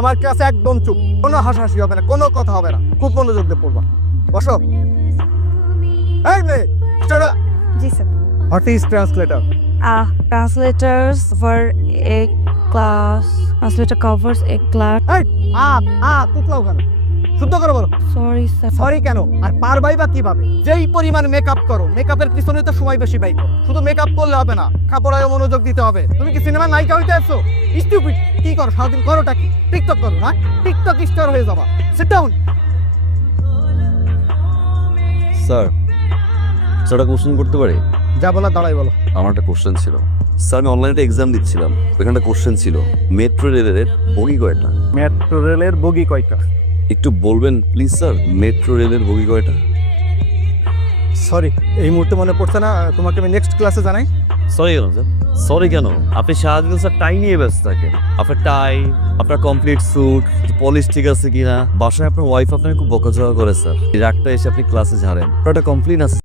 আমার ক্লাসে একদম চুপ, কোনো হাসাহাসি হবে না, কোনো কথা হবে না, খুব মনোযোগ দিয়ে পড়বা। বসো। এই মেয়ে, চলো। জি sir. What is translator? Translators for a class. Translator covers a class. এই তুতলাও কেন? শুদ্ধ করো বলো। Sorry sir. সরি কেন? আর পারবাই বা কিভাবে? যেই পরিমাণ মেকআপ করো, মেকআপের পিছনে তো সময় বেশি ব্যয় করো। শুধু মেকআপ করলে হবে না, কাপড়ায় মনোযোগ দিতে হবে। তুমি কি সিনেমার নায়িকা হইতে আসছো? স্টুপিড, কি করো সারাদিন? করোটা কি? টিকটক করো না? টিকটক স্টার হয়ে যাবা। Sit down. স্যার একটা কোশ্চেন করতে পারি? যা বলা দাঁড়াই বলো। আমার একটা কোশ্চেন ছিল স্যার, আমি অনলাইনে এক্সাম দিচ্ছিলাম, ওইখানে একটা কোশ্চেন ছিল মেট্রো রেলের বগি কয়টা? মেট্রো রেলের বগি কয়টা? একটু বলবেন প্লিজ স্যার, মেট্রো রেলের বগি কয়টা? সরি, এই মুহূর্তে মনে পড়ছে না, তোমাকে আমি নেক্সট ক্লাসে জানাই। সরি কেন স্যার? সরি কেন? আপনি সারাদিন স্যার টাই নিয়ে ব্যস্ত থাকেন। আপনার টাই, আপনার কমপ্লিট স্যুট, পলিশ ঠিক আছে কিনা, বাসায় আপনার ওয়াইফ আপনাকে খুব বকাঝকা করে স্যার। এই রাগটা এসে আপনি ক্লাসে ঝাড়েন। একটা কমপ্লেন আছে